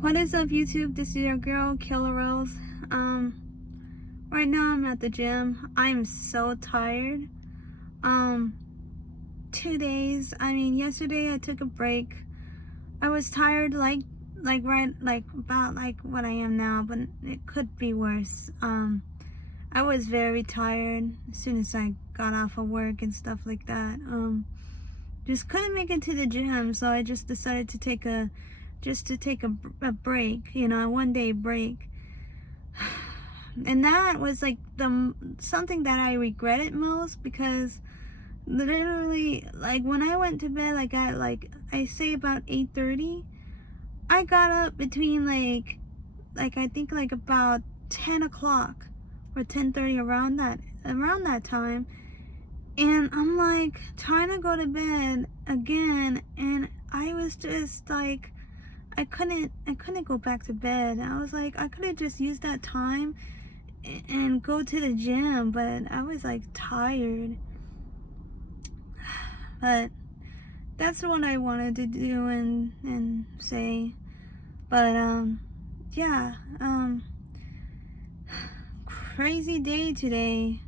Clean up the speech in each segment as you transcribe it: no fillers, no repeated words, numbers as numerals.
What is up, YouTube? This is your girl, Killer Rose. Right now I'm at the gym. I'm so tired. Um, 2 days. Yesterday I took a break. I was tired, about what I am now, but it could be worse. I was very tired as soon as I got off of work and stuff like that. Just couldn't make it to the gym, so I just decided to take a break, a 1 day break. And that was like something that I regretted most, because literally, like, when I went to bed, I say about 8:30, I got up between I think like about 10 o'clock or 10:30, around that time, and I'm like trying to go to bed again, and I was just like, I couldn't go back to bed. I was like, I could have just used that time and go to the gym, but I was like tired. But that's what I wanted to do and say. But yeah, crazy day today.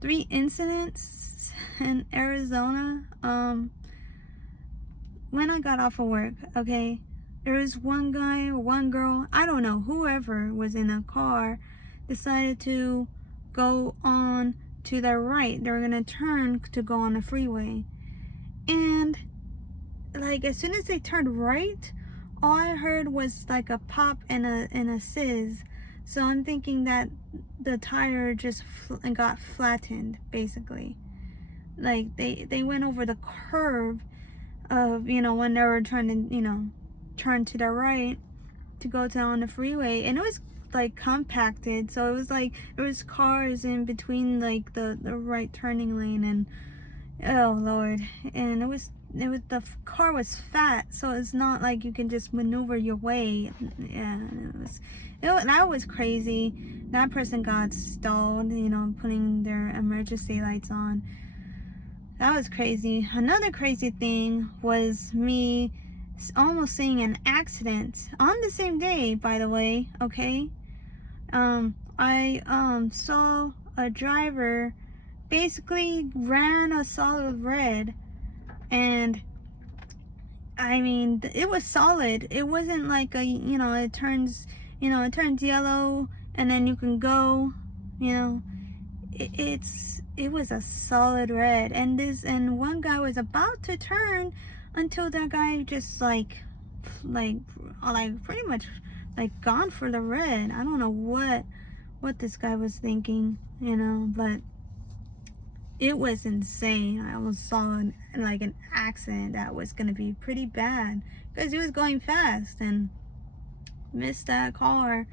3 incidents in Arizona. When I got off of work, okay, there was one guy or one girl, I don't know, whoever was in a car, decided to go on to their right. They were gonna turn to go on the freeway, and like as soon as they turned right, all I heard was like a pop and a sizz. So I'm thinking that the tire just got flattened, basically. Like they went over the curve of, when they were trying to, turn to the right to go down the freeway, and it was like compacted, so it was like there was cars in between, like the right turning lane, and oh lord, and it was the car was fat, so it's not like you can just maneuver your way. Yeah, that was crazy. That person got stalled, putting their emergency lights on. That was crazy. Another crazy thing was me almost seeing an accident on the same day, by the way, okay? I saw a driver basically ran a solid red, and it was solid. It wasn't like it turns yellow and then you can go, you know. It was a solid red, and one guy was about to turn until that guy just like pretty much like gone for the red. I don't know what this guy was thinking, but it was insane. I almost saw an accident that was gonna be pretty bad, because he was going fast and missed that car.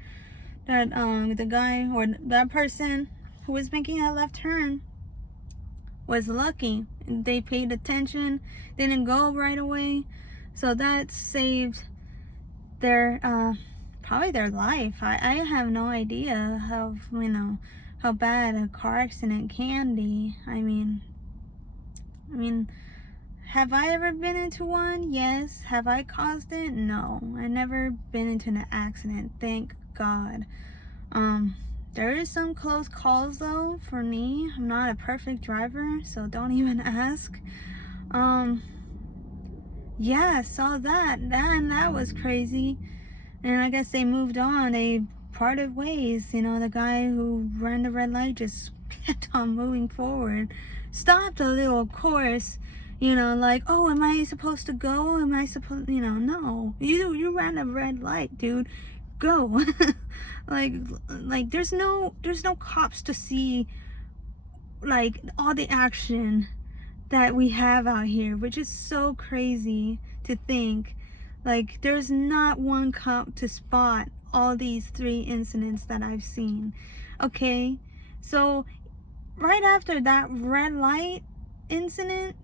That the guy, or that person who was making that left turn, was lucky. They paid attention, didn't go right away, so that saved their probably their life. I have no idea how bad a car accident can be. I mean, have I ever been into one? Yes. Have I caused it? No. I never been into an accident, thank God. There is some close calls though for me. I'm not a perfect driver, so don't even ask. Yeah, I saw that. That was crazy. And I guess they moved on. They parted ways. The guy who ran the red light just kept on moving forward. Stopped a little, of course. Like, oh, am I supposed to go? Am I supposed, no. You ran a red light, dude. Go. like there's no cops to see like all the action that we have out here, which is so crazy to think. Like, there's not one cop to spot all these 3 incidents that I've seen. Okay, so right after that red light incident,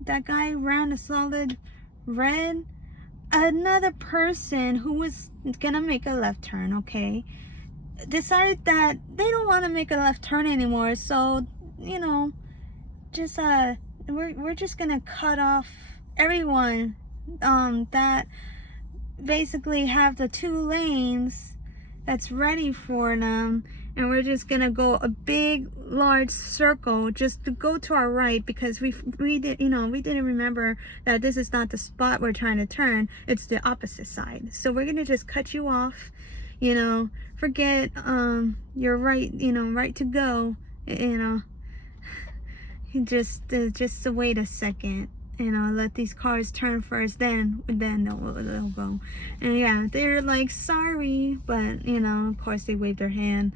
that guy ran a solid red. Another person who was gonna make a left turn, okay, decided that they don't want to make a left turn anymore, so just we're just gonna cut off everyone that basically have the 2 lanes that's ready for them, and we're just gonna go a big large circle just to go to our right, because we did, you know, we didn't remember that this is not the spot we're trying to turn, it's the opposite side. So we're gonna just cut you off, you know, forget your right, you know, right to go, you know, just wait a second, you know, let these cars turn first, then they'll go. And yeah, they're like, sorry, but you know, of course they waved their hand,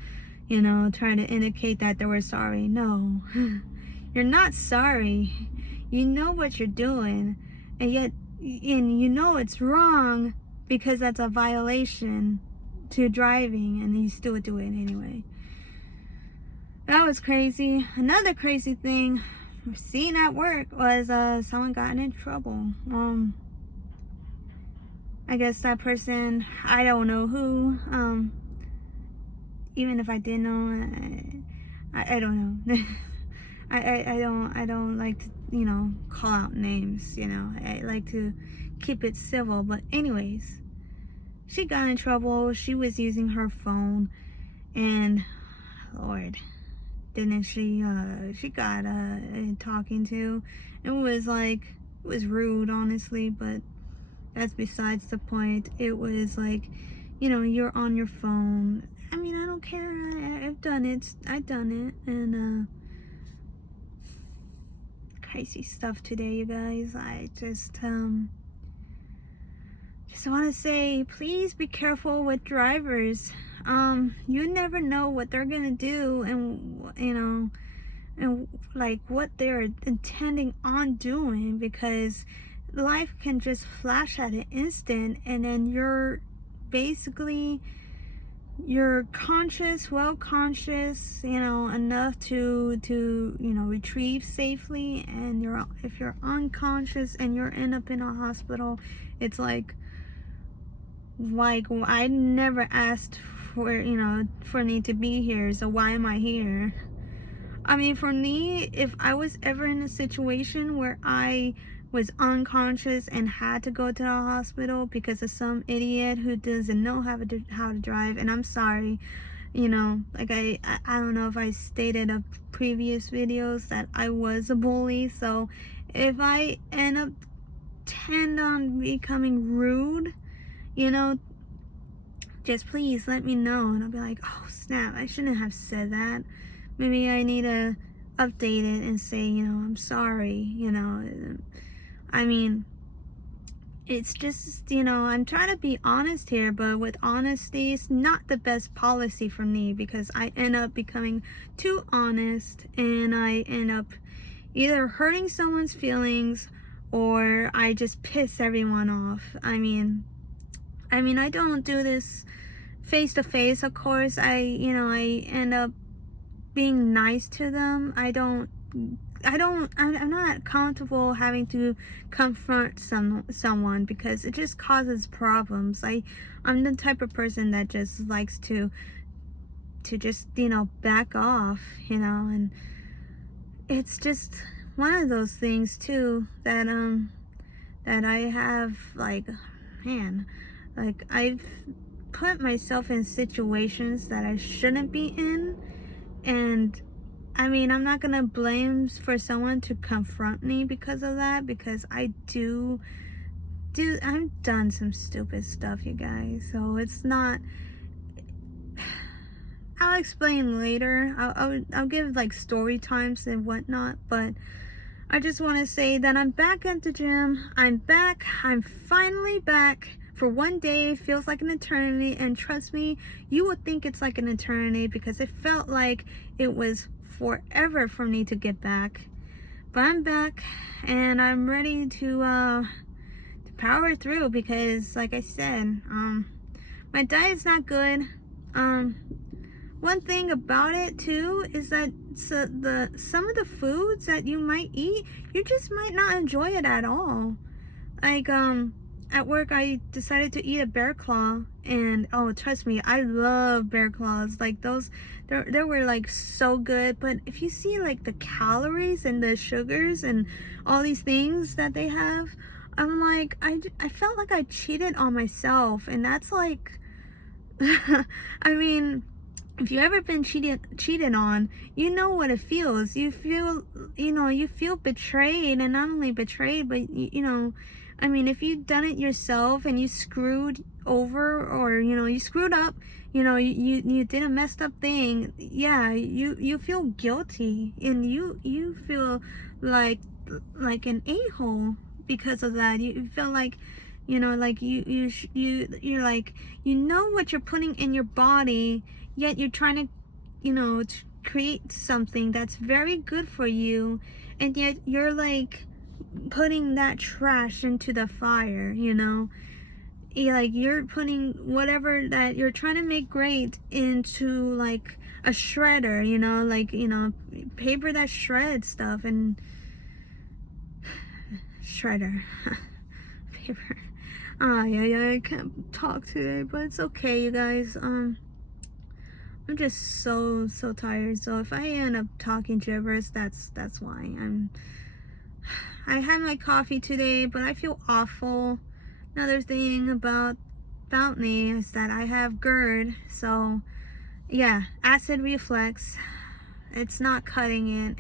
you know, trying to indicate that they were sorry. No, you're not sorry. You know what you're doing, and yet, and you know it's wrong, because that's a violation to driving, and you still do it anyway. That was crazy. Another crazy thing I've seen at work was someone got in trouble. I guess that person, I don't know who. Even if I did know, I don't know. I don't like to, you know, call out names. You know, I like to keep it civil. But anyways, she got in trouble. She was using her phone, and Lord, didn't she got talking to. It was like, it was rude, honestly, but that's besides the point. It was like, you know, you're on your phone. I mean, I don't care. I've done it. And crazy stuff today, you guys. I just want to say, please be careful with drivers. You never know what they're gonna do, and you know, and like what they're intending on doing, because life can just flash at an instant, and then you're basically, you're conscious, well conscious, you know, enough to you know, retrieve safely, and if you're unconscious and you're end up in a hospital, it's like I never asked for, you know, for me to be here, so why am I here? I mean, for me, if I was ever in a situation where I was unconscious and had to go to the hospital because of some idiot who doesn't know how to drive, and I'm sorry, you know, like I don't know if I stated in previous videos that I was a bully, so if I tend on becoming rude, you know, just please let me know, and I'll be like, oh snap, I shouldn't have said that. Maybe I need to update it and say, you know, I'm sorry, you know. I mean, it's just, you know, I'm trying to be honest here, but with honesty, it's not the best policy for me, because I end up becoming too honest, and I end up either hurting someone's feelings, or I just piss everyone off. I mean, I don't do this face to face, of course. You know, I end up being nice to them. I'm not comfortable having to confront someone, because it just causes problems. I'm the type of person that just likes to just, you know, back off, you know, and it's just one of those things too that I have, like, man, like, I've put myself in situations that I shouldn't be in, and I mean, I'm not gonna blame for someone to confront me because of that, because I've done some stupid stuff, you guys, so it's not, I'll explain later. I'll give like story times and whatnot, but I just want to say that I'm back at the gym. I'm back. I'm finally back. For one day, it feels like an eternity, and trust me, you would think it's like an eternity, because it felt like it was forever for me to get back. But I'm back, and I'm ready to power through, because like I said, my diet's not good. One thing about it too is that some of the foods that you might eat, you just might not enjoy it at all. Like at work, I decided to eat a bear claw, and oh, trust me, I love bear claws. Like those, they were like so good. But if you see like the calories and the sugars and all these things that they have, I'm like, I felt like I cheated on myself, and that's like, I mean, if you ever been cheated on, you know what it feels. You feel, you feel betrayed, and not only betrayed, but I mean, if you've done it yourself and you screwed over, or you screwed up, you did a messed up thing, yeah, you feel guilty, and you feel like an a-hole because of that. You feel like, like you're like, what you're putting in your body, yet you're trying to, to create something that's very good for you, and yet you're like putting that trash into the fire. Like you're putting whatever that you're trying to make great into like a shredder, like paper that shreds stuff, and shredder. Paper. Yeah, I can't talk today, but it's okay, you guys. I'm just so tired, so if I end up talking gibberish, that's why. I had my coffee today, but I feel awful. Another thing about me is that I have GERD, so yeah, acid reflux. It's not cutting it,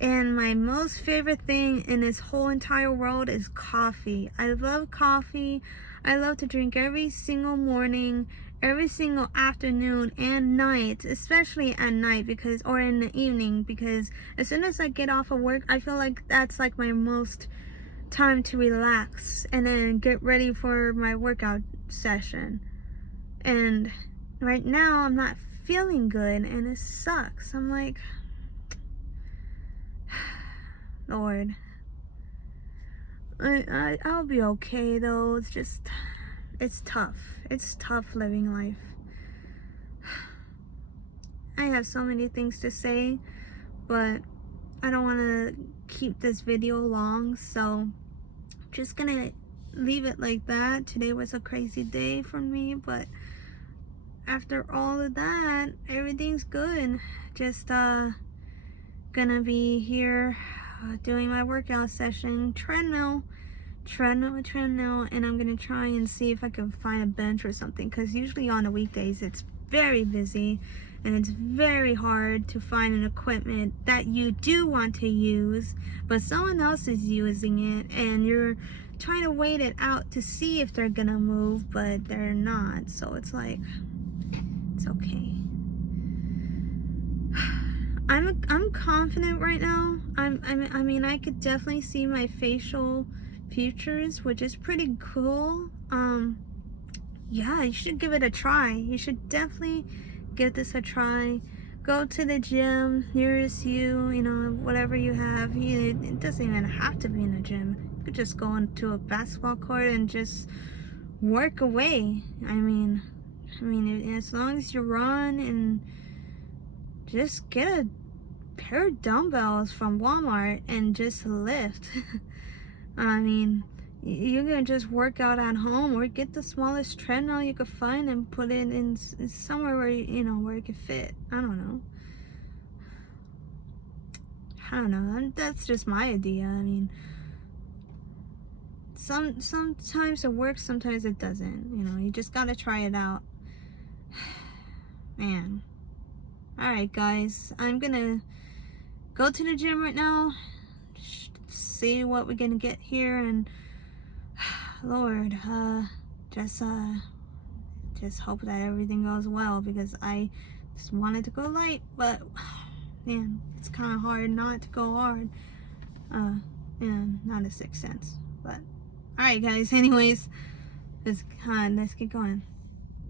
and my most favorite thing in this whole entire world is coffee. I love coffee. I love to drink every single morning, every single afternoon and night, especially at night, or in the evening, because as soon as I get off of work, I feel like that's like my most time to relax and then get ready for my workout session. And right now I'm not feeling good, and it sucks. I'm like, Lord, I'll be okay though. It's just, it's tough. It's tough living life. I have so many things to say, but I don't want to keep this video long, so I'm just gonna leave it like that. Today was a crazy day for me, but after all of that, everything's good. Just gonna be here doing my workout session, treadmill, and I'm gonna try and see if I can find a bench or something, because usually on the weekdays it's very busy and it's very hard to find an equipment that you do want to use, but someone else is using it, and you're trying to wait it out to see if they're gonna move, but they're not. So it's like, it's okay. I'm confident right now. I mean, I could definitely see my facial features, which is pretty cool. Yeah, you should give it a try. You should definitely give this a try. Go to the gym nearest you, whatever you have. It doesn't even have to be in a gym. You could just go into a basketball court and just work away. I mean, as long as you run and just get a pair of dumbbells from Walmart and just lift. I mean, you can just work out at home, or get the smallest treadmill you could find and put it in somewhere where where it could fit. I don't know. That's just my idea. I mean, sometimes it works, sometimes it doesn't. You just gotta try it out. Man. Alright, guys, I'm gonna go to the gym right now, see what we're gonna get here, and Lord, just hope that everything goes well, because I just wanted to go light, but man, it's kind of hard not to go hard. Not a sixth sense, but alright, guys, anyways, let's get going.